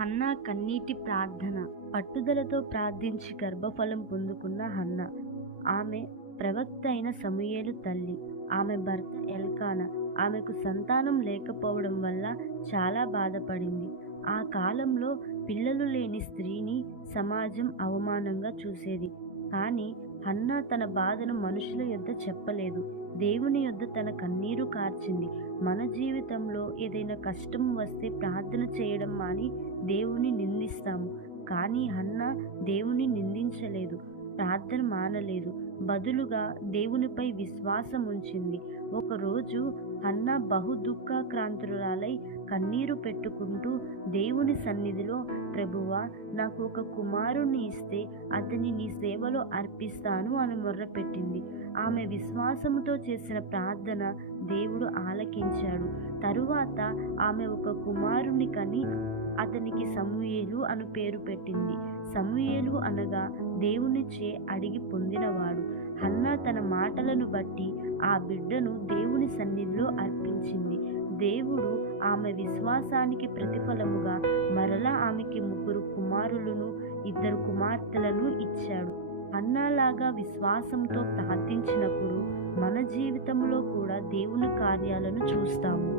Hannah కన్నీటి ప్రార్థన. పట్టుదలతో ప్రార్థించి గర్భఫలం పొందుకున్న హన్నా. ఆమె ప్రవక్త అయిన సమూయేలు తల్లి. ఆమె భర్త ఎల్కానా ఆమెకు సంతానం లేకపోవడం వల్ల చాలా బాధపడింది. ఆ కాలంలో పిల్లలు లేని స్త్రీని సమాజం అవమానంగా చూసేది. కానీ హన్నా తన బాధను మనుషుల యొద్ద చెప్పలేదు. దేవుని యొద్ద తన కన్నీరు కార్చింది. మన జీవితంలో ఏదైనా కష్టం వస్తే ప్రార్థన చేయడం మాని దేవుని నిందిస్తాము. కానీ హన్నా దేవుని నిందించలేదు, ప్రార్థన మానలేదు. బదులుగా దేవునిపై విశ్వాసం ఉంచింది. ఒకరోజు హన్నా బహు దుఃఖాక్రాంతురాలై కన్నీరు పెట్టుకుంటూ దేవుని సన్నిధిలో, ప్రభువా, నాకు ఒక కుమారుణ్ణి ఇస్తే అతన్ని నీ సేవలో అర్పిస్తాను అని మొర్రపెట్టింది. ఆమె విశ్వాసముతో చేసిన ప్రార్థన దేవుడు ఆలకించాడు. తరువాత ఆమె ఒక కుమారుని కని అతనికి సమూయేలు అను పేరు పెట్టింది. సమూయేలు అనగా దేవునిచే అడిగి పొందినవాడు. హన్నా తన మాటలను బట్టి ఆ బిడ్డను దేవుని సన్నిధిలో అర్పించింది. దేవుడు ఆమె విశ్వాసానికి ప్రతిఫలముగా మరలా ఆమెకి 3 కుమారులను 2 కుమార్తెలను ఇచ్చాడు. హన్నాలాగా విశ్వాసంతో ప్రార్థించినప్పుడు మన జీవితంలో కూడా దేవుని కార్యాలను చూస్తాము.